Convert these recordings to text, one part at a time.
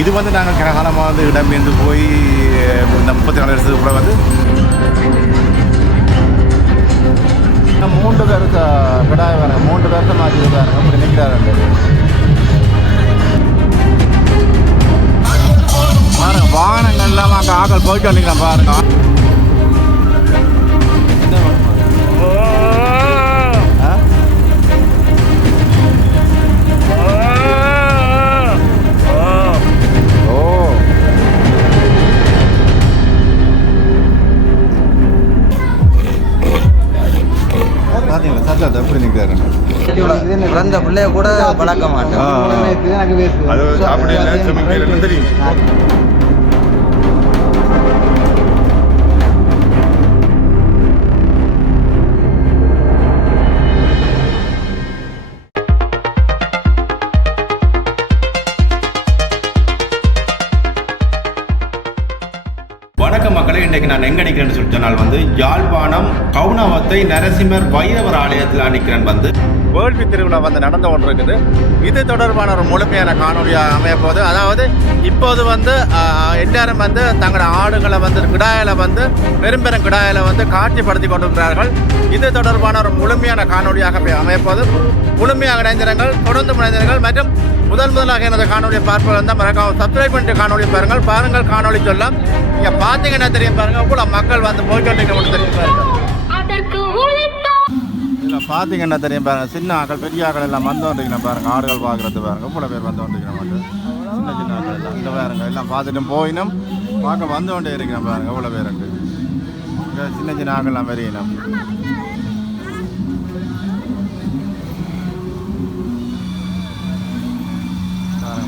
இது வந்து நாங்கள் காலமாக வந்து இடம்பெயர்ந்து போய் இந்த 34 வருஷத்துக்கு கூட வந்து 3 வருஷம் கிடாய் வரேன் 3 வருஷம் ஆச்சு இருக்காங்க அப்படி நிற்கிறாரு பாருங்க வாகனங்கள்லாம் அங்கே ஆக்கள் போயிட்டு வந்தீங்களா பாருங்க பிறந்த பிள்ளைய கூட பழக்க மாட்டேன். வணக்கம் மக்களே, இன்றைக்கு நான் எங்கே நிற்கிறேன்னு சொல்லிட்டு சொன்னால் வந்து யாழ்ப்பாணம் கவுனவத்தை நரசிம்மர் வைரவர் ஆலயத்தில் நிற்கிறேன். வந்து வேள்வி திருவிழா வந்து நடந்து கொண்டிருக்குது. இது தொடர்பான ஒரு முழுமையான காணொலியாக அமையப்போகுது. அதாவது இப்போது வந்து எல்லாரும் வந்து தங்களோட ஆடுகளை வந்து கிடாயில வந்து பெரும்பெரும் கிடாயில வந்து காட்சிப்படுத்தி கொண்டிருக்கிறார்கள். இது தொடர்பான ஒரு முழுமையான காணொலியாக அமையப்போது. முழுமையாக இணைந்திருங்கள், தொடர்ந்து இணைந்திருங்கள். மற்றும் முதலாக எனது காணொலியை பார்ப்பது வந்து மறக்காம சப்ஸ்கிரைப் பண்ணிட்டு காணொலி பாருங்கள் காணொலி சொல்லலாம். நீங்கள் பார்த்தீங்கன்னா தெரியும் பாருங்கள், கூட மக்கள் வந்து போய்ட்டு தெரியும் பாருங்கள். இல்லை பார்த்தீங்கன்னா தெரியும் பாருங்கள், சின்ன ஆக்கள் பெரிய ஆக்கள் எல்லாம் வந்து வந்துருக்கணும் பாருங்கள். ஆடுகள் பார்க்குறது பாருங்கள், இவ்வளோ பேர் வந்து வந்துருக்கணும் மட்டும். சின்ன சின்ன ஆக்கள் எல்லாம் இந்த பாருங்கள் எல்லாம் பார்த்துட்டு போயினும் பார்க்க வந்து கொண்டே இருக்கணும் பாருங்கள். இவ்வளோ பேர் உண்டு இங்கே சின்ன சின்ன ஆக்கள்லாம் வெறியணும்.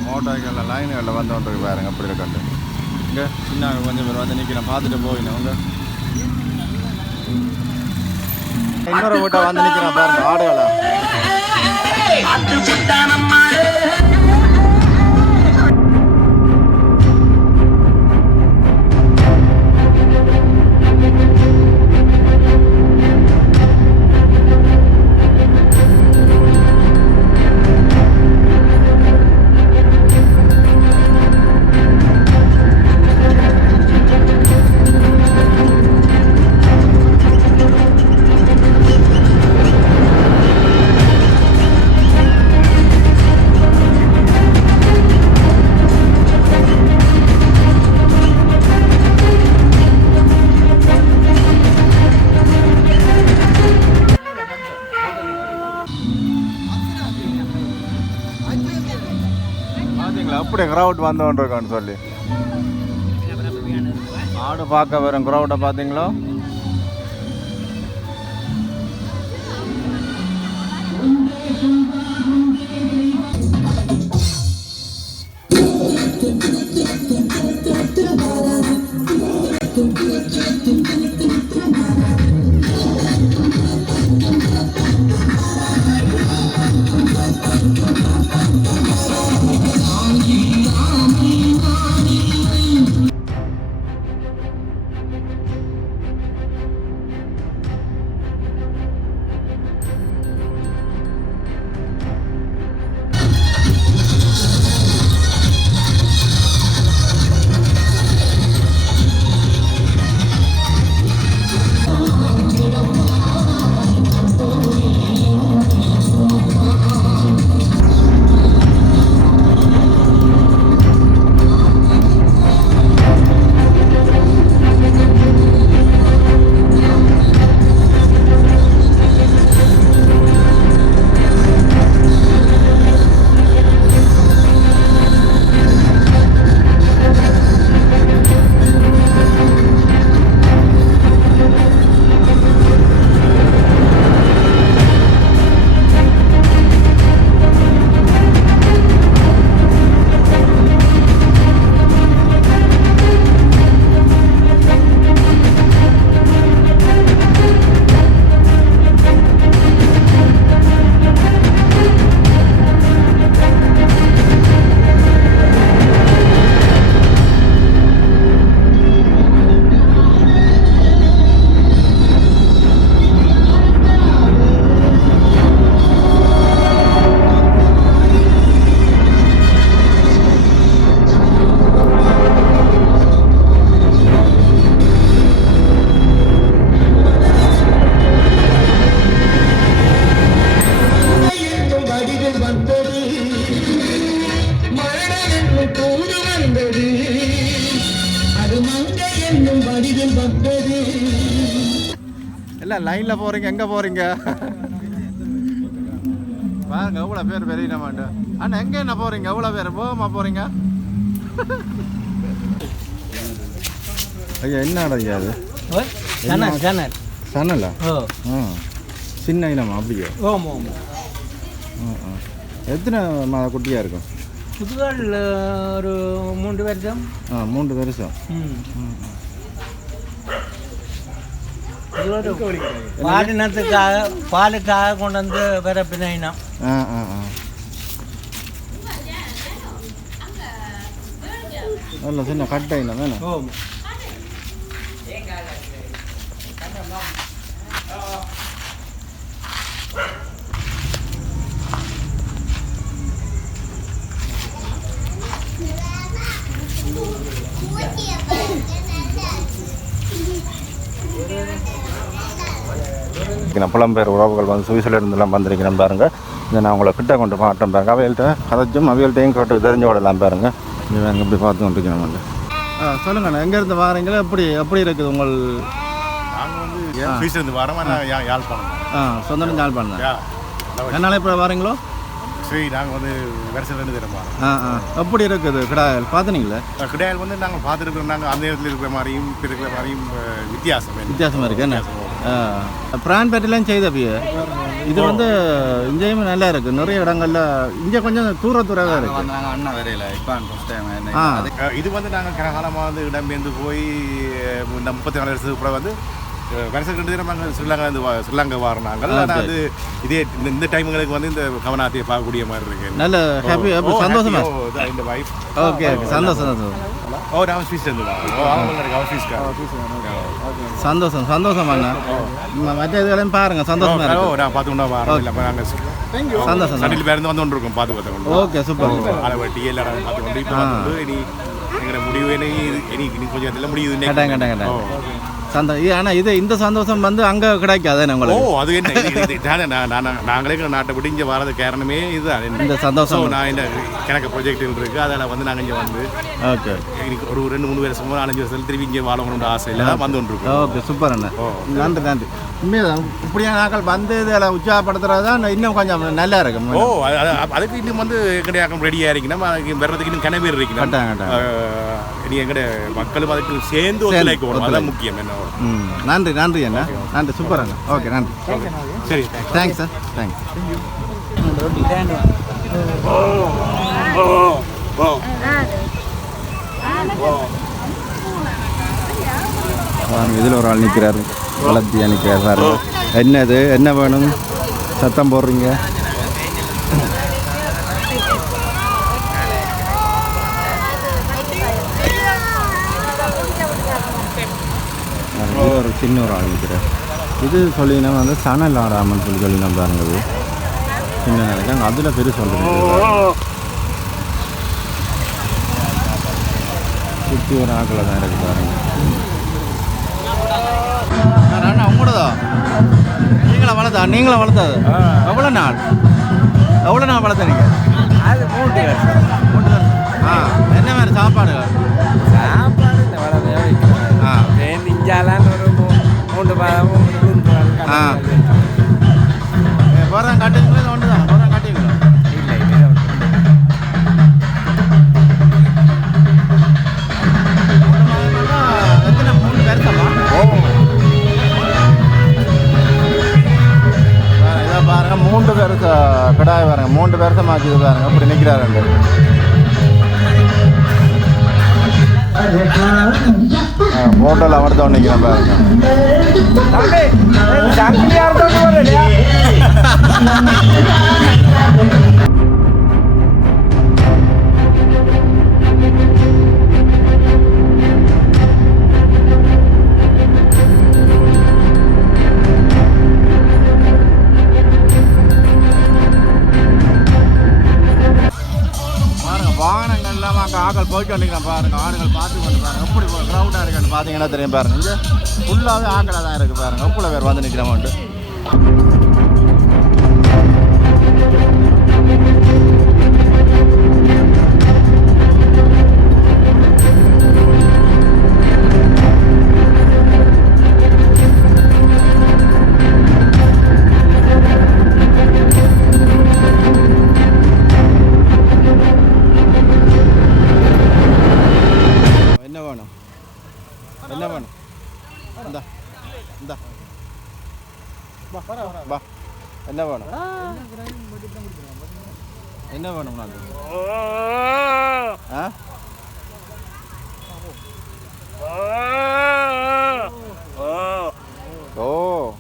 மோட்டார்களில் லைன்களில் வந்து கொண்டு பாருங்க அப்படி இருக்கண்டு. இங்கே சின்ன கொஞ்சம் பேர் வந்து நிற்கிறேன் பார்த்துட்டு போயினோம். இங்கே இன்னொரு வீட்டை வந்து நிற்கிறேன் பாருங்க ஆடுகளை. அப்படி க்ரௌட் வந்தோன்றிருக்கான்னு சொல்லி ஆடு பார்க்க வரும் க்ரௌட்டை பார்த்தீங்களோ. எல்லாம் லைனில் போகிறீங்க, எங்கே போகிறீங்க? பாருங்க எவ்வளோ பேர் பெரிய மாட்டு. அண்ணா எங்கே என்ன போகிறீங்க? எவ்வளோ பேர் போகமா போகிறீங்க? ஐயா என்ன ஐயா அது? சனலா? சின்ன இனமா அப்படியா? எத்தனை மாத குட்டியாக இருக்கும்? புதுகால் ஒரு 3 வருஷம். 3 வருஷம். பாலுக்காக கொண்டு வந்து வேற பின்னம். நல்ல சின்ன கட்டை இனம் தானே? புலம்பெயர் உறவுகள் வந்து சுவிட்சர்லாந்துலாம் வந்திருக்கிறேன் பாருங்க. இதை நான் உங்களை கிட்ட கொண்டு மாட்டேன் பாருங்க. அவைகள்கிட்ட கதைச்சும் அவைகள்கிட்டையும் கேட்டு தெரிஞ்சு விடலாம் பாருங்க. நீங்கள் இப்படி பார்த்து கொண்டிருக்கிறோம். சொல்லுங்கண்ணா, எங்கேருந்து வாரீங்களா? எப்படி இருக்குது உங்கள்? நாங்கள் வந்து சுவிட்சர்லாந்து வரோம். யாழ்ப்பாணம். சொந்தம் யாழ்ப்பாணம் தான். என்னால் இப்போ வாரீங்களோ? சரி, நாங்கள் வந்து வருஷம் 2 தரம் வரோம். எப்படி இருக்குது கிடாயல்? பார்த்துனீங்களா? கிடாயல் வந்து நாங்கள் பார்த்துருக்கோம். நாங்கள் அந்த இடத்துல இருக்கிற மாதிரியும் இப்போ இருக்கிற மாதிரியும் வித்தியாசமாக இருக்குது என்ன? பிரான் பேட்டெல்லாம் செய்தப்பிய இது வந்து இங்கேயும் நல்லா இருக்குது. நிறைய இடங்கள்ல இங்கே கொஞ்சம் தூரத்தான் இருக்குது. நாங்கள் அண்ணா வரையில இப்போ ஃபஸ்ட் டைம் இது வந்து நாங்கள் கனகாலமாக வந்து இடம்பெயர்ந்து போய் இந்த 34 வருஷத்துக்கு அப்புறம் வந்து வருஷம் 2 தினம் நாங்கள் ஸ்ரீலங்கா வாரினாங்க. ஆனால் அது இதே இந்த டைமுங்களுக்கு வந்து இந்த கவனாத்தையை பார்க்கக்கூடிய மாதிரி இருக்கு. நல்ல ஹாப்பி சந்தோஷமா இந்த வைஃப். ஓகே சந்தோஷம். நான் ஸ்வீட்லேருந்து சந்தோஷம் அண்ணா. மற்ற இதுகளையும் பாருங்க சந்தோஷமா இருக்கு. நான் பார்த்துக்கொண்டா வரேன். நாங்கள் சந்தோஷம். சண்டில் பேருந்து வந்து கொண்டிருக்கோம் பார்த்து. Okay super. அளவட்டி எல்லாரும் பார்த்துக்கொண்டு இப்போ வந்து இனி எங்களை முடிவு இனி கொஞ்சம் இதில் முடியுது. கேட்டேன் ஆனால் இது இந்த சந்தோஷம் வந்து அங்கே கிடைக்காது உங்களுக்கு. அது என்ன நாங்களே நாட்டை விட்டு இங்கே வரது காரணமே இதுதான் இந்த சந்தோஷம். நான் இந்த கணக்கு ப்ரொஜெக்ட் இருக்கு, அதில் வந்து நாங்கள் இங்கே வந்து ஓகே எனக்கு ஒரு 2-3 வருஷமோ 4-5 வருஷம் திரும்பி இங்கே வாழணுன்ற ஆசையில் தான் வந்து கொண்டிருக்கோம். ஓகே சூப்பர் அண்ணா. நன்றி. உண்மையாக இப்படியா நாங்கள் வந்து இதில் உற்சாகப்படுத்துறது தான் இன்னும் கொஞ்சம் நல்லா இருக்கும். அதுக்கு இன்னும் வந்து எங்கடையாக்கம் ரெடியாக இருக்கணும். அதுக்கு வர்றதுக்கு இன்னும் கனவேர் இருக்கணும். இனி எங்கட மக்களும் அதுக்கு சேர்ந்து ஒத்துழைக்கணும். அதான் முக்கியம். என்ன நன்றி அண்ணா. நன்றி சூப்பர் அண்ணா. ஓகே நன்றி. சரி தேங்க்ஸ் சார். தேங்க்ஸ். இதில் ஒரு ஆள் நிற்கிறார், வளர்த்தியா நிற்கிறார் சார். என்னது என்ன வேணும்? சத்தம் போடுறீங்க. ஒரு சின்ன ஒரு ஆள் நிற்கிறார். இது சொல்லினா வந்து சனல் ஆடாமல் சொல்லி நம்ம பாருங்க. சின்ன நினைக்காங்க அதில் பெருசு வந்துருக்கு. சுற்றி ஒரு ஆக்கில் தான் இருக்குது பாருங்க. அண்ணா உங்களோடதா? நீங்களும் வளர்த்தது எவ்வளோ நாள் வளர்த்தீங்க? அது 3 வருஷம். என்ன மாதிரி சாப்பாடு இந்த வளர்வையாக வைக்கிறேன். இஞ்சாலான்னு ஒரு 3 மாதமும் போகிறேன் காட்டுங்களா? இது ஒன்று தான் போகிறேன் காட்டுங்களா? இல்லை எத்தனை 3 வருஷமா? இதை பாருங்க 3 வருஷம் கிடாய் பாருங்க. 3 வருஷமாச்சு பாருங்க. அப்படி நிற்கிறாரு. போட்டோவில் அவர்தான் நிற்கிறேன் பாருங்க. வாகனங்கள்லாம் அங்கே ஆக்கள் போயிட்டு வந்தீங்கன்னா பாருங்க. ஆடுகள் பார்த்து கொண்டு பாருங்க எப்படி க்ரௌடாக இருக்குன்னு பார்த்தீங்கன்னா தெரியும் பாருங்க. இங்கே ஃபுல்லாகவே ஆக்களாக தான் இருக்குது பாருங்க. எவ்வளோ பேர் வந்து நிற்கிறோம்ட்டு. இந்தா இந்தா வா என்ன வேணும் என்ன வேணும் நான் ஆ ஓ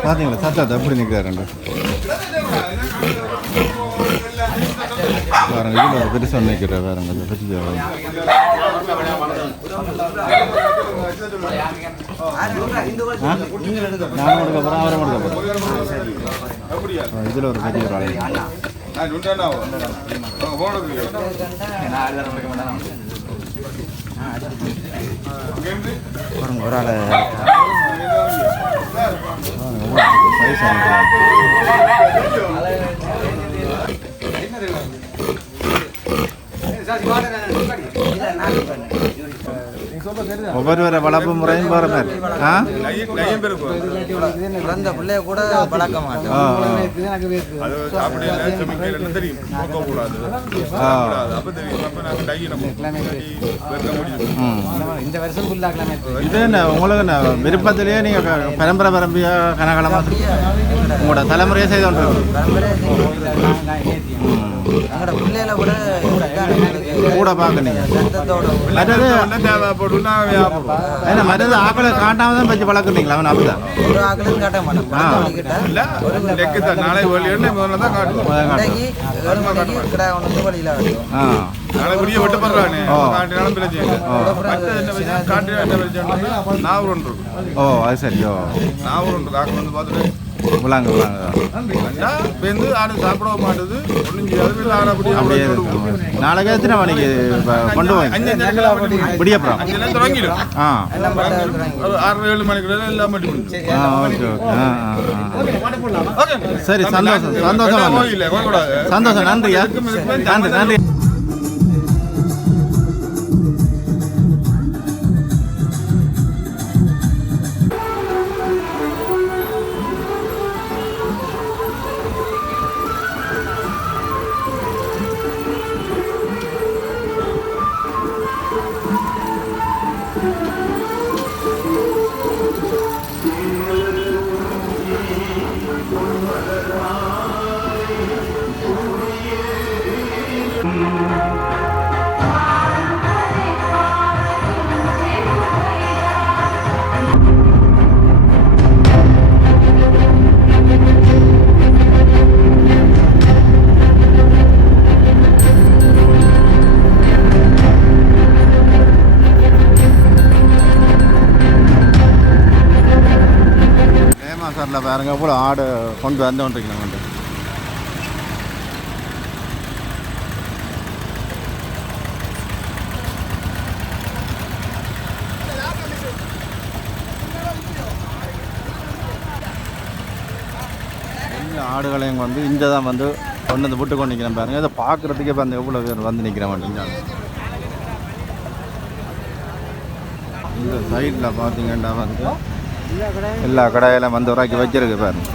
பார்த்தீங்களா சத்தத்தை எப்படி நிற்கிறாருண்டு வேறுங்க இதில் ஒரு பெருசாக நிற்கிறார் வேறுங்க அதை பற்றி நான் எடுக்க போகிறேன் அவரை எடுக்க போகிறேன் இதில் ஒரு பெரிய ஒரு ஆள் ஒரு ஆளை ஒவ்வொரு வளர்ப்பு முறையும் போகிற மாதிரி பிள்ளைய கூட வளர்க்க மாட்டோம் இந்த வருஷம் இது என்ன உங்களுக்கு என்ன விருப்பத்திலேயே நீங்கள் பரம்பரை பரம்பியாக கனகாலமாக உங்களோட தலைமுறையை செய்து கொண்டு கூட பார்க்கணும் மற்றது மற்றது ஆக்களை காட்டாம தான் வச்சு வளர்க்குறீங்களா அவன் அப்படிதான் ஓ அது சரியோ விளாங்க சாப்பிட மாட்டேது நாளைக்கு எத்தனை மணிக்கு கொண்டு போய் விடியப்புறம் ஆ 6-7 மணிக்கு எல்லாம் ஓகே சரி சந்தோஷம் சந்தோஷம் சந்தோஷம் நன்றியா நன்றி நன்றி பாருங்க போல ஆடு கொண்டு வந்தோன்றிருக்கீங்க வந்து ஆடுகளையும் வந்து இங்கே தான் வந்து கொண்டு வந்து விட்டு கொண்டு நிற்கிறேன் பாருங்க இதை பார்க்குறதுக்கே வந்து எவ்வளோ பேர் வந்து நிற்கிறேன் மாட்டேங்க இந்த சைடில் பார்த்தீங்கன்னா வந்து எல்லா கடையிலும் வந்து உராக்கி வச்சிருக்கு பாருங்க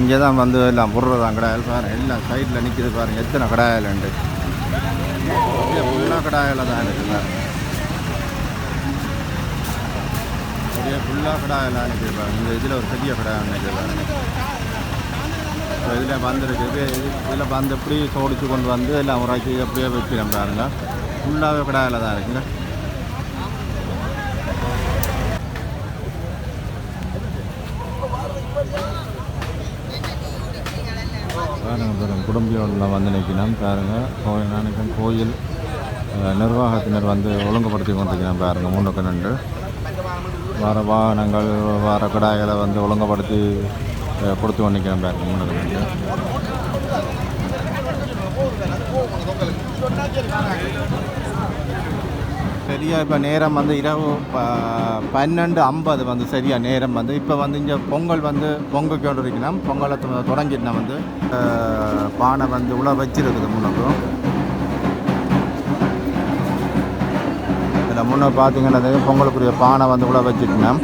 இங்கே தான் வந்து எல்லாம் புடுறதான் கடாயில் பாருங்க எல்லாம் சைடில் நிற்கிது பாருங்க எத்தனை கடாயில் உண்டு ஃபுல்லாக கடாயில் தான் இருக்குது பாருங்க ஃபுல்லாக கடாயில் நிற்கிது பாருங்க இந்த இதில் ஒரு பெரிய கடாயம் நிற்கிது பாருங்க இதில் வந்துருக்கு இதில் வந்து எப்படி சோடிச்சு கொண்டு வந்து எல்லாம் உராக்கி எப்படியே வைக்கிறேன் பாருங்க ஃபுல்லாகவே கடாயில் தான் இருக்குங்க பாருங்க பாருங்க குடும்பியோட வந்து நிற்கணும் பாருங்கள். நினைக்கிறேன் கோயில் நிர்வாகத்தினர் வந்து ஒழுங்குபடுத்தி கொண்டிருக்கிறேன் பாருங்கள். முன்னுக்கு நின்று வர வாகனங்கள் வர கடாய்களை வந்து ஒழுங்குபடுத்தி கொடுத்து கொண்டிருக்கிறேன் பாருங்கள். முன்னுக்கு நின்று சரியா இப்போ நேரம் வந்து இரவு 12:50 வந்து சரியா நேரம் வந்து இப்போ வந்து இங்கே பொங்கல் வந்து பொங்கல் கொண்டு இருக்கணும். பொங்கலை தொடங்கிட்டு வந்து பானை வந்து உள்ள வச்சிருக்குது. முன்னுக்கும் இதில் முன்னே பார்த்தீங்கன்னா பொங்கலுக்குரிய பானை வந்து உள்ள வச்சுட்டோம்.